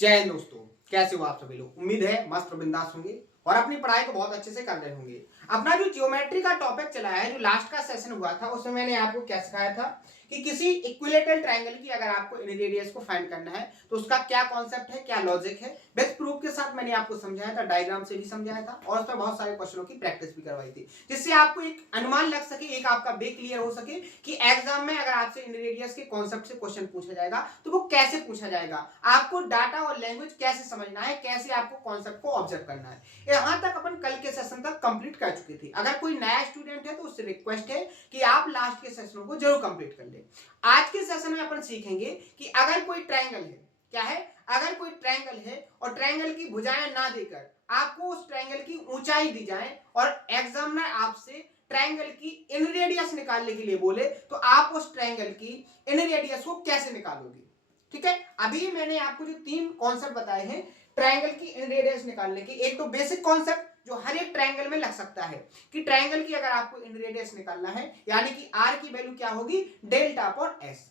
जय हिंद दोस्तों, कैसे हो आप सभी लोग। उम्मीद है मस्त बिंदास होंगे और अपनी पढ़ाई को बहुत अच्छे से कर रहे होंगे। अपना जो ज्योमेट्री का टॉपिक चला है, जो लास्ट का सेशन हुआ था, उसमें मैंने आपको क्या सिखाया था कि किसी इक्विलेटरल ट्रायंगल की अगर आपको रेडियस को फाइंड करना है तो उसका क्या कॉन्सेप्ट है, क्या लॉजिक है, विद प्रूफ के साथ मैंने आपको समझाया था, डायग्राम से भी समझाया था और उस पर बहुत सारे क्वेश्चनों की प्रैक्टिस भी करवाई थी, जिससे आपको एक अनुमान लग सके, एक आपका बे क्लियर हो सके कि एग्जाम में अगर आपसे रेडियस के कॉन्सेप्ट से क्वेश्चन पूछा जाएगा तो वो कैसे पूछा जाएगा, आपको डाटा और लैंग्वेज कैसे समझना है, कैसे आपको कॉन्सेप्ट को ऑब्जर्व करना है। यहां तक अपन कल के सेशन तक कंप्लीट कर चुके थे। अगर कोई नया स्टूडेंट है तो उससे रिक्वेस्ट है कि आप लास्ट के सेशनों को जरूर कंप्लीट कर ले। आज के सेशन में अपन सीखेंगे कि अगर कोई ट्रायंगल है, क्या है, अगर कोई ट्रायंगल है और ट्रायंगल की भुजाएं ना देकर आपको उस ट्रायंगल की ऊंचाई दी जाए और एग्जामिनर आपसे ट्रायंगल की इन रेडियस निकालने के लिए बोले तो आप उस ट्रायंगल की इन रेडियस को कैसे निकालोगे। ठीक है, अभी मैंने आपको जो तीन कॉन्सेप्ट बताए हैं ट्रायंगल की इन रेडियस निकालने की। एक तो बेसिक कॉन्सेप्ट जो हर एक ट्रायंगल में लग सकता है कि ट्रायंगल की अगर आपको इन रेडियस निकालना है यानी कि आर की वैल्यू क्या होगी, डेल्टा अपॉन एस।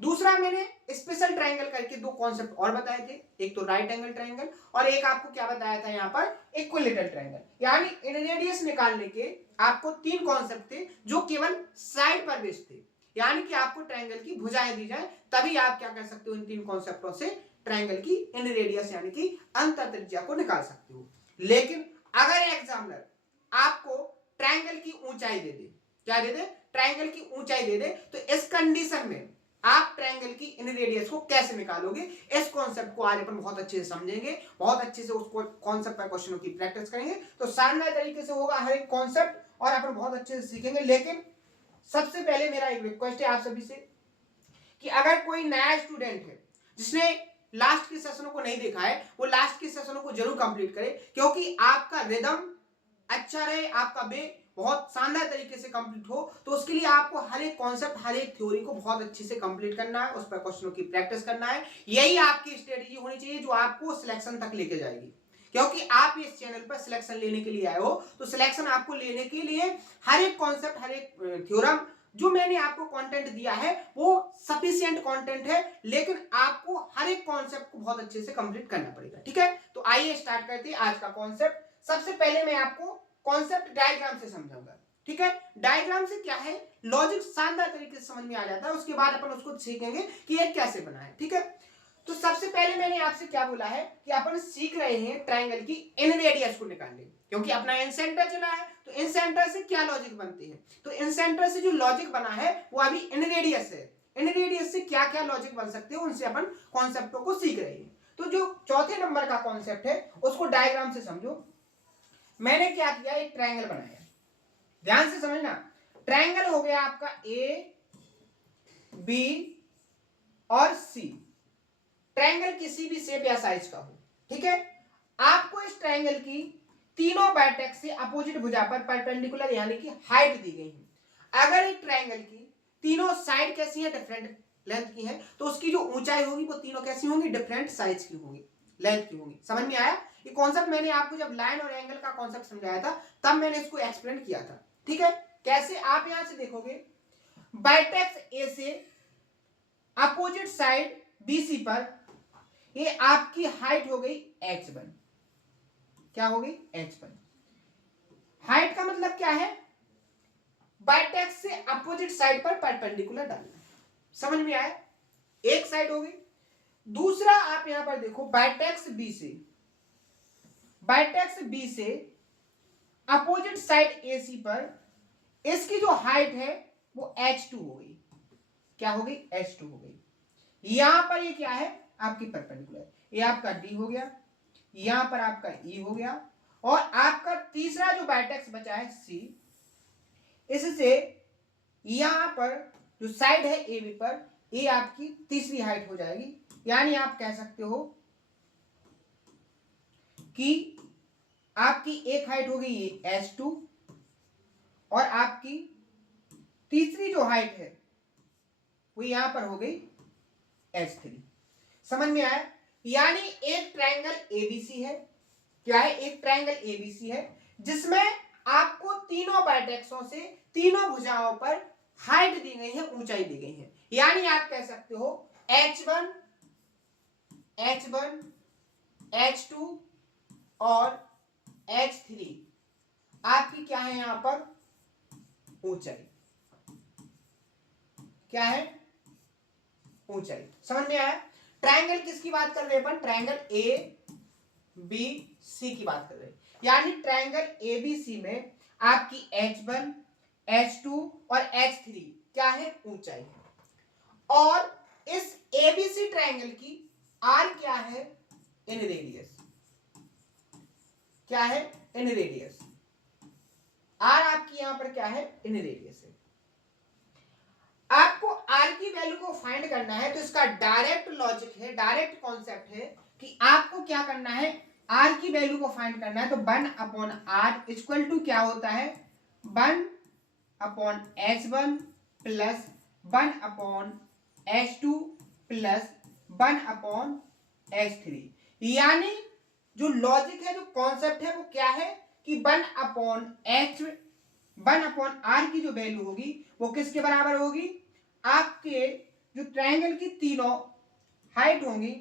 दूसरा मैंने स्पेशल ट्रायंगल करके दो कॉन्सेप्ट और बताए थे, एक तो राइट एंगल ट्रायंगल और एक आपको क्या बताया था यहाँ पर इक्विलेटरल ट्रायंगल। यानी इन रेडियस निकालने के आपको तीन कॉन्सेप्ट थे जो केवल साइड पर बेस्ड थे, यानी कि आपको ट्रायंगल की भुजाएं दी जाए तभी आप क्या कर सकते हो, इन तीन कॉन्सेप्टों से ट्रायंगल की इन रेडियस यानी कि अंतर त्रिज्या को निकाल सकते हो। लेकिन अगर एग्जामिनर आपको ट्रायंगल की ऊंचाई दे दे, क्या दे दे, ट्रायंगल की ऊंचाई दे दे, तो इस कंडीशन में आप ट्रायंगल की इन रेडियस को कैसे निकालोगे, इस कॉन्सेप्ट को आज अपन बहुत अच्छे से समझेंगे, बहुत अच्छे से उसको कॉन्सेप्ट पर क्वेश्चनों की प्रैक्टिस करेंगे। तो शानदार तरीके से होगा हर एक कॉन्सेप्ट और अपन बहुत अच्छे से सीखेंगे। लेकिन सबसे पहले मेरा एक रिक्वेस्ट है आप सभी से कि अगर कोई नया स्टूडेंट है जिसने लास्ट के सेशनों को नहीं देखा है, वो लास्ट के सेशनों को जरूर कंप्लीट करे, क्योंकि आपका रिदम अच्छा रहे, आपका बे बहुत शानदार तरीके से कंप्लीट हो, तो उसके लिए आपको हर एक कॉन्सेप्ट, हर एक थ्योरी को बहुत अच्छे से कंप्लीट करना है, उस पर क्वेश्चनों की प्रैक्टिस करना है। यही आपकी स्ट्रेटेजी होनी चाहिए जो आपको सिलेक्शन तक लेके जाएगी, क्योंकि आप इस चैनल पर सिलेक्शन लेने के लिए आए हो, तो सिलेक्शन आपको लेने के लिए हर एक कॉन्सेप्ट, हर एक थ्योरम जो मैंने आपको कंटेंट दिया है वो सफिशिएंट कंटेंट है, लेकिन आपको हर एक कॉन्सेप्ट को बहुत अच्छे से कंप्लीट करना पड़ेगा। ठीक है, तो आइए स्टार्ट करते हैं आज का कॉन्सेप्ट। सबसे पहले मैं आपको कॉन्सेप्ट डायग्राम से समझाऊंगा। ठीक है, डायग्राम से क्या है, लॉजिक शानदार तरीके से समझ में आ जाता है, उसके बाद अपन उसको सीखेंगे कि ये कैसे बना है। ठीक है, तो सबसे पहले मैंने आपसे क्या बोला है कि अपन सीख रहे हैं ट्रायंगल की इन रेडियस को निकालने, क्योंकि अपना इन सेंटर चला है, तो इन सेंटर से क्या लॉजिक बनती है, तो इन सेंटर से जो लॉजिक बना है वो अभी इन रेडियस है। इन रेडियस से क्या क्या लॉजिक बन सकते हैं उनसे अपन कॉन्सेप्टों को सीख रहे हैं। तो जो चौथे नंबर का कॉन्सेप्ट है उसको डायग्राम से समझो। मैंने क्या किया, एक ट्रायंगल बनाया, ध्यान से समझना। ट्रायंगल हो गया आपका ए बी और सी, ट्रायंगल किसी भी शेप या साइज का हो। ठीक है, आपको इस ट्रायंगल की तीनों वर्टेक्स से अपोजिट भुजा पर परपेंडिकुलर यानी कि हाइट दी गई है। अगर एक ट्रायंगल की तीनों साइड कैसी है, डिफरेंट लेंथ की है, तो उसकी जो ऊंचाई होगी वो तीनों कैसी होंगी, डिफरेंट साइज की होंगी, लेंथ की होंगी। समझ में आया? ये कॉन्सेप्ट मैंने आपको जब लाइन और एंगल का कॉन्सेप्ट समझाया था तब मैंने इसको एक्सप्लेन किया था। ठीक है, कैसे, आप यहां से देखोगे, वर्टेक्स ए से अपोजिट साइड बीसी पर ये आपकी हाइट हो गई h1। क्या हो गई, h1। हाइट का मतलब क्या है, वर्टेक्स से अपोजिट साइड पर परपेंडिकुलर डालना। समझ में आया? एक साइड हो गई। दूसरा आप यहां पर देखो, वर्टेक्स बी से अपोजिट साइड AC पर इसकी जो हाइट है वो h2 हो गई। क्या हो गई, h2 हो गई। यहां पर ये क्या है, आपकी परपेंडिकुलर, ये आपका D हो गया, यहां पर आपका E हो गया, और आपका तीसरा जो वर्टेक्स बचा है C, इससे यहां पर जो साइड है AB पर, ये आपकी तीसरी हाइट हो जाएगी। यानी आप कह सकते हो कि आपकी एक हाइट हो गई ये H2 और आपकी तीसरी जो हाइट है वो यहां पर हो गई H3। समझ में आया? यानी एक ट्रायंगल ABC है, क्या है, एक ट्रायंगल ABC है जिसमें आपको तीनों वर्टेक्सों से तीनों भुजाओं पर हाइट दी गई है, ऊंचाई दी गई है। यानी आप कह सकते हो H1 H1 H2 और H3 आपकी क्या है यहां पर ऊंचाई, क्या है ऊंचाई। समझ में आया। ट्रायंगल किसकी बात कर रहे हैं अपन, ट्रायंगल ए बी सी की बात कर रहे हैं। यानी ट्रायंगल ए बी सी में आपकी H1 H2 और H3 क्या है ऊंचाई है। और इस एबीसी ट्रायंगल की आर क्या है इन रेडियस, क्या है इन रेडियस। आर आपकी यहां पर क्या है इन रेडियस है। आपको आर की वैल्यू को फाइंड करना है तो इसका डायरेक्ट लॉजिक है, डायरेक्ट कॉन्सेप्ट है कि आपको क्या करना है, आर की वैल्यू को फाइंड करना है। तो 1/r इक्वल टू क्या होता है 1/h1 plus 1/h2 plus 1/h3। यानी जो लॉजिक है, जो कॉन्सेप्ट है वो क्या है कि 1/r की जो वैल्यू होगी वो किसके बराबर होगी, आपके जो ट्रायंगल की तीनों हाइट होंगी,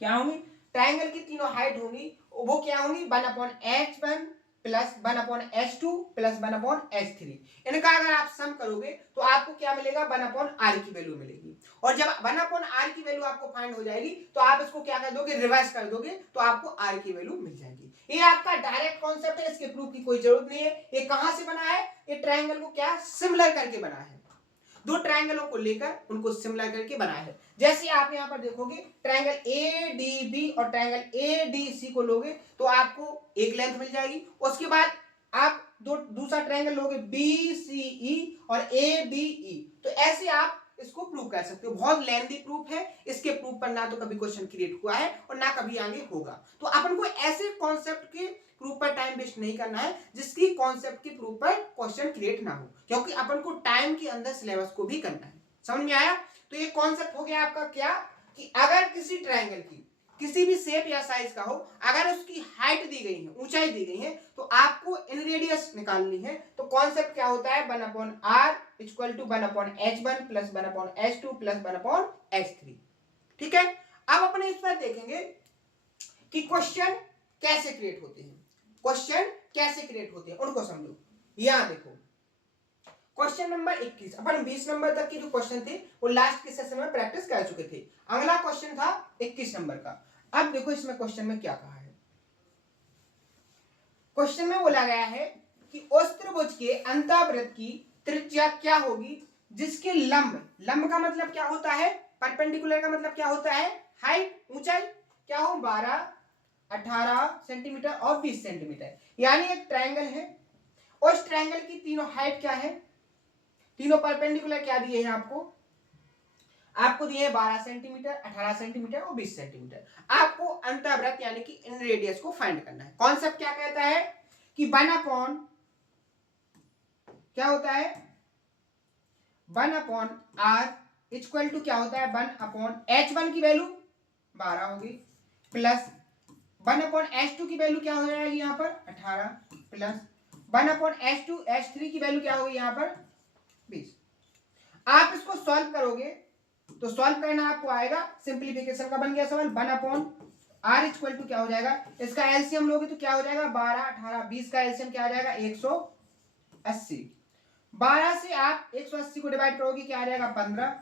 क्या होंगी, ट्रायंगल की तीनों हाइट होंगी वो क्या होंगी 1/h1 plus 1/h2 plus 1/h3। इनका अगर आप सम करोगे तो आपको क्या मिलेगा 1/r की वैल्यू मिलेगी। और जब 1/r की वैल्यू आपको फाइंड हो जाएगी तो आप इसको क्या कर दोगे, रिवर्स कर दोगे तो आपको r की वैल्यू मिल जाएगी। ये आपका डायरेक्ट कॉन्सेप्ट है, इसके प्रूफ की कोई जरूरत नहीं है। ये कहां से बना है, ये ट्रायंगल को क्या सिमिलर करके बना है, दो ट्रायंगलों को लेकर उनको सिमिलर करके बना है। जैसे आप यहां पर देखोगे ट्रायंगल एडीबी और ट्रायंगल एडीसी को लोगे तो आपको एक लेंथ मिल जाएगी। उसके बाद आप दूसरा ट्रायंगल लोगे बीसीई और एबीई, तो ऐसे आप इसको प्रूव कर सकते हो। बहुत लेंथी प्रूफ है, इसके प्रूफ पर ना तो कभी क्वेश्चन क्रिएट हुआ है और ना कभी आगे होगा। तो अपन को ऐसे कॉन्सेप्ट के प्रूफ पर टाइम वेस्ट नहीं करना है जिसकी कॉन्सेप्ट के प्रूफ पर क्वेश्चन क्रिएट ना हो, क्योंकि अपन को टाइम के अंदर सिलेबस को भी करना है। समझ में आया। तो ये कॉन्सेप्ट हो गया आपका क्या कि अगर किसी ट्रायंगल की किसी भी शेप या साइज का हो, अगर उसकी हाइट दी गई है, ऊंचाई दी गई है, तो आपको इन रेडियस निकालनी है। तो कॉन्सेप्ट क्या होता है 1/r equal to 1/h1 plus 1/h2 plus 1/h3। ठीक है। अब अपन इस पर देखेंगे कि क्वेश्चन कैसे क्रिएट होते हैं, क्वेश्चन कैसे क्रिएट होते हैं उनको समझो। यहां देखो क्वेश्चन नंबर 21, अपन 20 नंबर तक के जो क्वेश्चन थे वो लास्ट के सेशन में प्रैक्टिस कर चुके थे। अगला क्वेश्चन था 21 नंबर का। अब देखो इसमें क्वेश्चन में क्या कहा है। क्वेश्चन में बोला गया है कि उस त्रिभुज के अंतःवृत्त की त्रिज्या क्या होगी जिसके लंब, लंब का मतलब क्या होता है, परपेंडिकुलर का मतलब क्या होता है हाइट, ऊंचाई, क्या हो 12, 18 सेंटीमीटर और 20 सेंटीमीटर। यानी एक ट्रायंगल है, उस ट्रायंगल की तीनों हाइट क्या है, तीनों परपेंडिकुलर क्या दिए हैं आपको दिए 12 सेंटीमीटर, 18 सेंटीमीटर और 20 सेंटीमीटर। आपको अंतःवृत्त यानी कि इन रेडियस को फाइंड करना है। कॉन्सेप्ट क्या कहता है कि 1/, क्या होता है 1/r इक्वल टू क्या होता है 1/h1 की वैल्यू 12 होगी प्लस 1/h2 की वैल्यू क्या हो जाएगी यहाँ पर 18 प्लस 1/h2 h3 की वैल्यू क्या होगी यहाँ पर 20। आप इसको सॉल्व करोगे तो सॉल्व करना आपको आएगा, सिंप्लीफिकेशन का बन गया सवाल 1/r इक्वल टू क्या हो जाएगा, इसका एलसीएम लोगे तो क्या हो जाएगा 12, 18, 20 का एलसीएम क्या आ जाएगा 180। 12 से आप 180 को डिवाइड करोगे क्या आ जाएगा 15,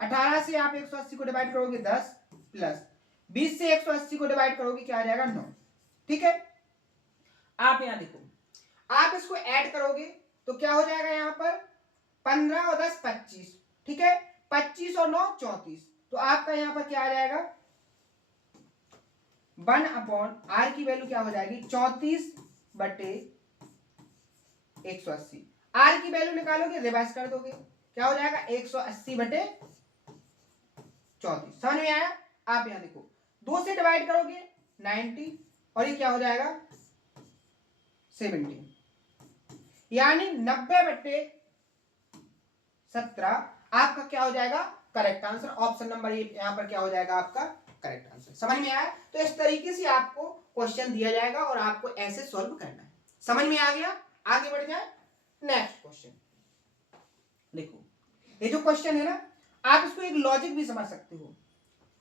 18 से आप 180 को डिवाइड करोगे 10 प्लस 20 से 180 को डिवाइड करोगे क्या आ जाएगा 9। ठीक है। आप यहां देखो, आप इसको ऐड करोगे तो क्या हो जाएगा यहाँ पर 15 और 10 25, ठीक है, 25 और 9 34। तो आपका यहां पर क्या आ जाएगा 1/r की वैल्यू क्या हो जाएगी 34/180। r की वैल्यू निकालोगे रिवर्स कर दोगे क्या हो जाएगा 180/34। समझ में आया। आप यहां देखो 2 से डिवाइड करोगे 90 और ये क्या हो जाएगा 70, यानी 90/17 आपका क्या हो जाएगा करेक्ट आंसर। ऑप्शन नंबर यहां पर क्या हो जाएगा आपका करेक्ट आंसर। समझ में आया। तो इस तरीके से आपको क्वेश्चन दिया जाएगा और आपको ऐसे सॉल्व करना है। समझ में आ गया। आगे बढ़ जाए नेक्स्ट क्वेश्चन। देखो ये जो क्वेश्चन है ना, आप इसको एक लॉजिक भी समझ सकते हो।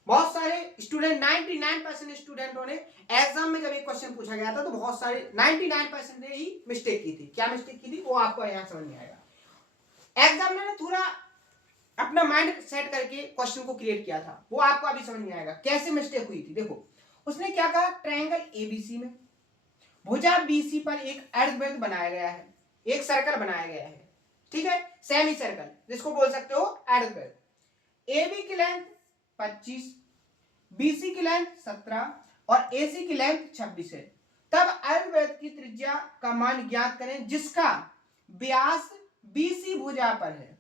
बहुत सारे स्टूडेंट 99% स्टूडेंटों ने एग्जाम में जब एक क्वेश्चन पूछा गया था तो बहुत सारे 99% ने ही मिस्टेक की थी। क्या मिस्टेक की थी वो आपको यहाँ समझ में आएगा। एग्जामिनर ने थोड़ा अपना माइंड सेट करके क्वेश्चन को क्रिएट किया था, वो आपको अभी समझ में आएगा कैसे मिस्टेक हुई थी। देखो उसने क्या कहा, ट्रायंगल एबीसी में भुजा बीसी पर एक अर्धवृत्त बनाया गया है, एक सर्कल बनाया गया है, ठीक है, सेमी सर्कल जिसको बोल सकते हो अर्धवृत्त। एबी की लेंथ 25, बीसी की लेंथ 17 और एसी की लेंथ 26 है। तब अर्धवृत्त की त्रिज्या का मान ज्ञात करें जिसका व्यास बीसी भुजा पर है।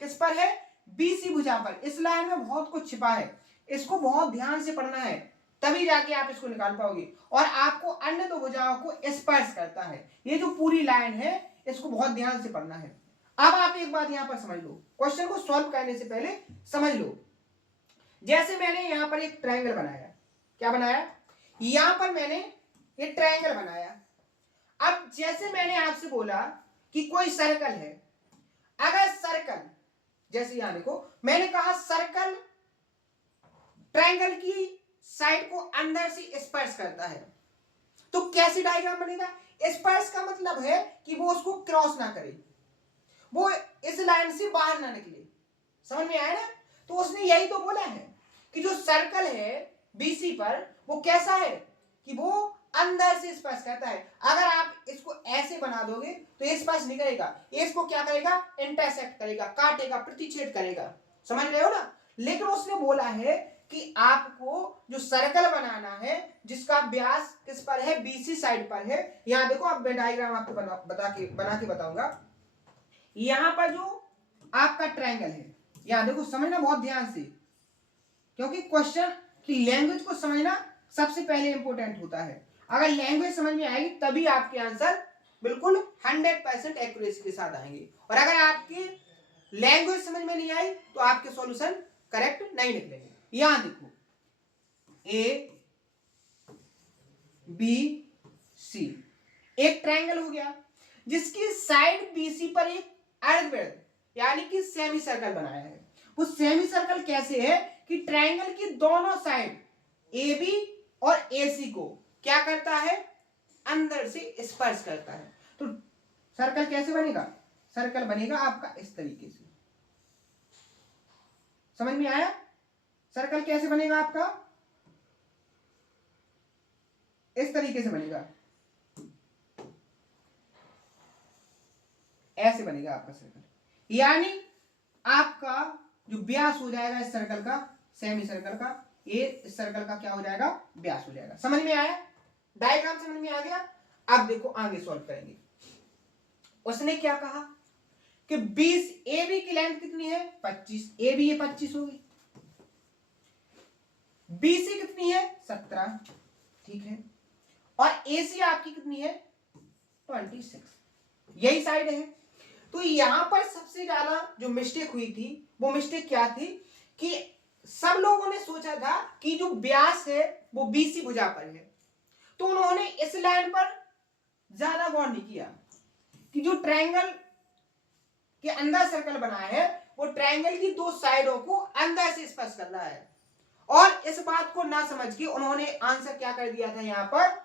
किस पर है? बीसी भुजा पर। इस लाइन में बहुत कुछ छिपा है, इसको बहुत ध्यान से पढ़ना है, तभी जाके आप इसको निकाल पाओगे। और आपको अन्य दो भुजाओं को स्पर्श करता है। ये जो पूरी लाइन है इसको बहुत ध्यान से पढ़ना है। अब आप एक बात यहां पर समझ लो, क्वेश्चन को सॉल्व करने से पहले समझ लो। जैसे मैंने यहां पर एक ट्रायंगल बनाया, क्या बनाया, यहां पर मैंने ये ट्रायंगल बनाया। अब जैसे मैंने आपसे बोला कि कोई सर्कल है, अगर सर्कल, जैसे यहां देखो मैंने कहा सर्कल ट्रायंगल की साइड को अंदर से स्पर्श करता है, तो कैसी डायग्राम बनेगा? स्पर्श का मतलब है कि वो उसको क्रॉस ना करे, वो इस लाइन से बाहर ना निकले। समझ में आया ना? तो उसने यही तो बोला है कि जो सर्कल है बीसी पर वो कैसा है कि वो अंदर से स्पर्श करता है। अगर आप इसको ऐसे बना दोगे तो ये स्पर्श नहीं करेगा, ये इसको क्या करेगा, इंटरसेक्ट करेगा, काटेगा, प्रतिच्छेद करेगा। समझ रहे हो ना? लेकिन उसने बोला है कि आपको जो सर्कल बनाना है जिसका व्यास किस पर है, बीसी साइड पर है। यहां देखो, अब मैं डायग्राम आपको बना के बताऊंगा। यहां पर जो आपका ट्रायंगल है, यहां देखो, समझना बहुत ध्यान से, क्योंकि क्वेश्चन की लैंग्वेज को समझना सबसे पहले इंपॉर्टेंट होता है। अगर लैंग्वेज समझ में आएगी तभी आपके आंसर बिल्कुल 100% एक्यूरेसी के साथ आएंगे, और अगर आपकी लैंग्वेज समझ में नहीं आई तो आपके सॉल्यूशन करेक्ट नहीं निकलेंगे। यहां देखो, ए बी सी एक ट्रायंगल हो गया जिसकी साइड बीसी पर एक अर्धवृत्त यानी कि सेमी सर्कल बनाया है। वो सेमी सर्कल कैसे है कि ट्रायंगल की दोनों साइड ए बी और ए सी को क्या करता है, अंदर से स्पर्श करता है। तो सर्कल कैसे बनेगा? सर्कल बनेगा आपका इस तरीके से। समझ में आया? सर्कल कैसे बनेगा आपका? इस तरीके से बनेगा, ऐसे बनेगा आपका सर्कल। यानी आपका जो व्यास हो जाएगा इस सर्कल का, सेमी सर्कल का, ये इस सर्कल का क्या हो जाएगा, व्यास हो जाएगा। समझ में आया? डायग्राम समझ में आ गया? अब देखो आगे सॉल्व करेंगे। उसने क्या कहा कि 20 ए बी की लेंथ कितनी है, 25, ए बी ये 25 होगी, बी सी कितनी है, 17, ठीक है, और ए सी आपकी कितनी है, 26, यही साइड है। तो यहां पर सबसे ज्यादा जो मिस्टेक हुई थी वो मिस्टेक क्या थी कि सब लोगों ने सोचा था कि जो व्यास है वो बीसी भुजा पर है, तो उन्होंने इस लाइन पर ज्यादा गौर नहीं किया कि जो ट्रायंगल के अंदर सर्कल बनाया है वो ट्रायंगल की दो साइडों को अंदर से स्पर्श कर रहा है। और इस बात को ना समझ के उन्होंने आंसर क्या कर दिया था, यहां पर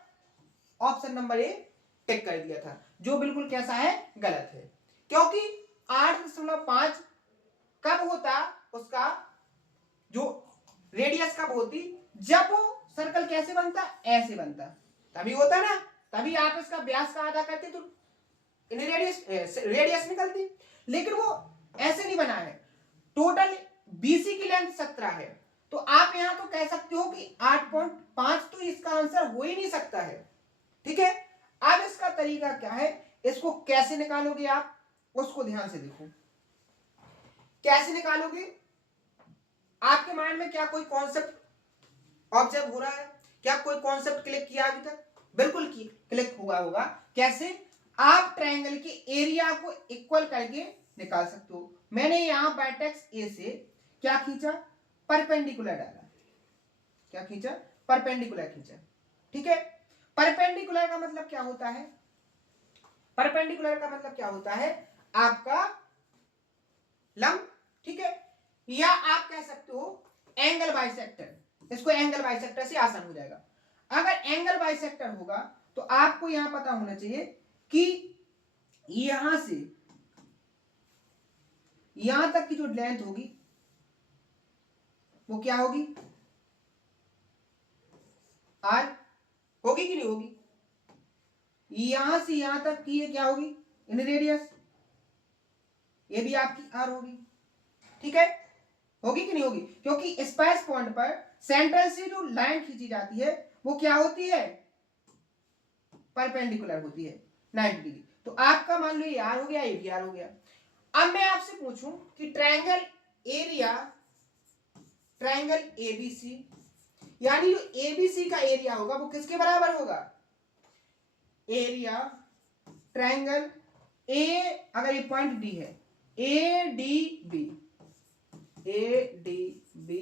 ऑप्शन नंबर ए टिक कर दिया था, जो बिल्कुल कैसा है, गलत है। क्योंकि 8.5 कब होता, उसका जो रेडियस कब होती, जब वो सर्कल कैसे बनता, ऐसे बनता, तभी होता ना, तभी आप इसका व्यास का आधा करते तो रेडियस निकलती। लेकिन वो ऐसे नहीं बना है। टोटल बीसी की लेंथ 17 है, तो आप यहां तो कह सकते हो कि 8.5 तो इसका आंसर हो ही नहीं सकता है, ठीक है। अब इसका तरीका क्या है, इसको कैसे निकालोगे आप, उसको ध्यान से देखो। कैसे निकालोगे? आपके माइंड में क्या कोई कॉन्सेप्ट ऑब्जर्व हो रहा है? क्या कोई कॉन्सेप्ट क्लिक किया अभी तक? बिल्कुल क्लिक हुआ होगा। कैसे? आप ट्रायंगल के एरिया को इक्वल करके निकाल सकते हो। मैंने यहां वर्टेक्स ए से क्या खींचा, परपेंडिकुलर डाला। क्या खींचा? परपेंडिकुलर खींचा, ठीक है। परपेंडिकुलर का मतलब क्या होता है? परपेंडिकुलर का मतलब क्या होता है, आपका लंब, ठीक है। या आप कह सकते हो एंगल बाइसेक्टर, इसको एंगल बाइसेक्टर से आसान हो जाएगा। अगर एंगल बाइसेक्टर होगा तो आपको यहां पता होना चाहिए कि यहां से यहां तक की जो लेंथ होगी वो क्या होगी, आर होगी कि नहीं होगी, यहां से यहां तक की ये क्या होगी इन रेडियस, ये भी आपकी आर होगी। ठीक है, होगी कि नहीं होगी, क्योंकि स्पर्श पॉइंट पर सेंट्रल से जो लाइन खींची जाती है वो क्या होती है, परपेंडिकुलर होती है 90 डिग्री। तो आपका मान लो ये आर हो गया, ये भी आर हो गया। अब मैं आपसे पूछूं कि ट्रायंगल एरिया, ट्रायंगल एबीसी, यानी जो एबीसी का एरिया होगा वो किसके बराबर होगा, एरिया ट्रायंगल ए, अगर ये पॉइंट डी है, A D B, A D B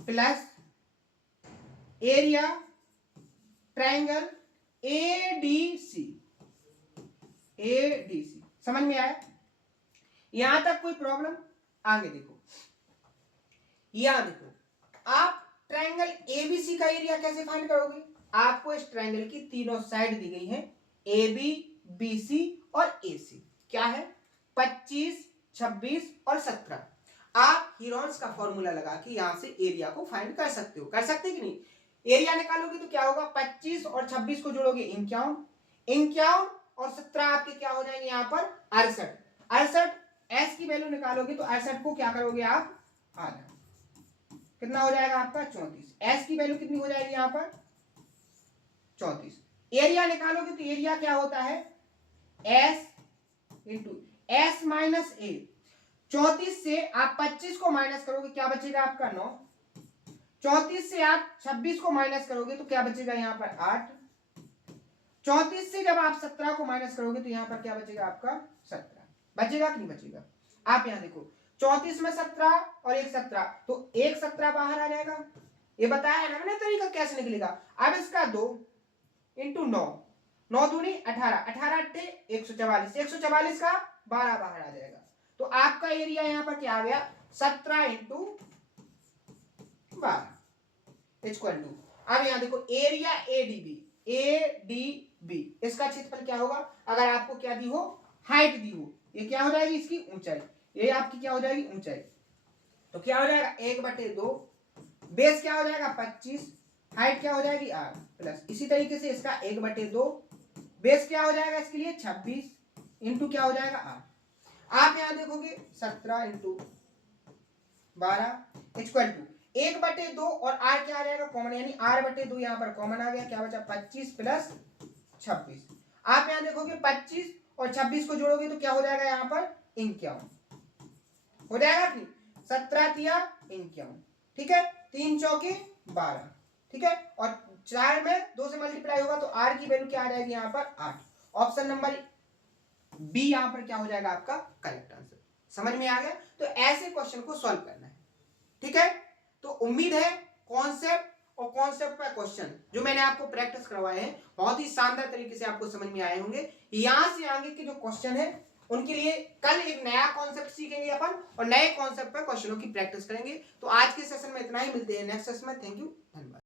plus area triangle A D C, A D C. समझ में आया, यहां तक कोई प्रॉब्लम, आगे देखो, यहां देखो, आप ट्रायंगल एबीसी का एरिया कैसे फाइंड करोगे, आपको इस ट्रायंगल की तीनों साइड दी गई हैं, ए बी, बी सी और ए सी, क्या है 25, 26 और 17। आप हीरोन्स का फॉर्मूला लगा के यहां से एरिया को फाइंड कर सकते हो, कर सकते कि नहीं, एरिया निकालोगे तो क्या होगा, 25 और 26 को जोड़ोगे 51, 51 और 17 आपके क्या हो जाएंगे यहाँ पर 68, 68 एस की वैल्यू निकालोगे तो 68 को क्या करोगे आप आधा, कितना हो जाएगा आपका 34, एस की वैल्यू कितनी हो जाएगी यहाँ पर 34। एरिया निकालोगे तो एरिया क्या होता है एस इंटू एस माइनस ए, 34 से आप 25 को माइनस करोगे क्या बचेगा आपका 9, 34 से आप 26 को माइनस करोगे तो क्या बचेगा यहाँ पर 8, 34 से जब आप 17 को माइनस करोगे तो यहाँ पर क्या बचेगा आपका 17, बचेगा कि नहीं बचेगा। आप यहाँ देखो 34 में 17 और एक 17, तो एक 17 बाहर आ जाएगा, ये बताया ना मैंने तरीका कैसे निकलेगा। अब इसका 2 इंटू 9, 9 दूनी 18, 18 अट्ठे 144, 144 का 12 बाहर आ जाएगा, तो आपका एरिया यहाँ पर क्या आ गया 17 इंटू 12 इक्वल टू, अब यहाँ देखो एरिया एडीबी, एडीबी इसका क्षेत्रफल क्या होगा, अगर आपको क्या दी हो हाइट दी हो, ये क्या हो जाएगी इसकी ऊंचाई, ये आपकी क्या हो जाएगी ऊंचाई, तो क्या हो जाएगा 1/2, बेस क्या हो जाएगा 25, हाइट क्या हो जाएगी r प्लस, इसी तरीके से इसका 1/2, बेस क्या हो जाएगा इसके लिए 26 इंटू क्या हो जाएगा r। आप यहां देखोगे 17 इंटू 12 इक्वल टू 1/2 और r क्या आ जाएगा कॉमन, यानी r/2 यहाँ पर कॉमन आ गया, क्या बचा 25 प्लस 26। आप यहाँ देखोगे 25 और 26 को जोड़ोगे तो क्या हो जाएगा यहाँ पर 51 हो जाएगा कि 17 तिया 51, ठीक है, 3 चौके 12, ठीक है, और 4 में 2 से मल्टीप्लाई होगा तो r की वैल्यू क्या आ जाएगी यहाँ पर 8। ऑप्शन नंबर बी यहाँ पर क्या हो जाएगा आपका करेक्ट आंसर। समझ में आ गया, तो ऐसे क्वेश्चन को सॉल्व करना है, ठीक है। तो उम्मीद है कॉन्सेप्ट और कॉन्सेप्ट पर क्वेश्चन जो मैंने आपको प्रैक्टिस करवाए हैं बहुत ही शानदार तरीके से आपको समझ में आए होंगे। यहां से आगे के जो क्वेश्चन है उनके लिए कल एक नया कॉन्सेप्ट सीखेंगे अपन और नए कॉन्सेप्ट पर क्वेश्चनों की प्रैक्टिस करेंगे। तो आज के सेशन में इतना ही, मिलते हैं नेक्स्ट सेशन में। थैंक यू, धन्यवाद।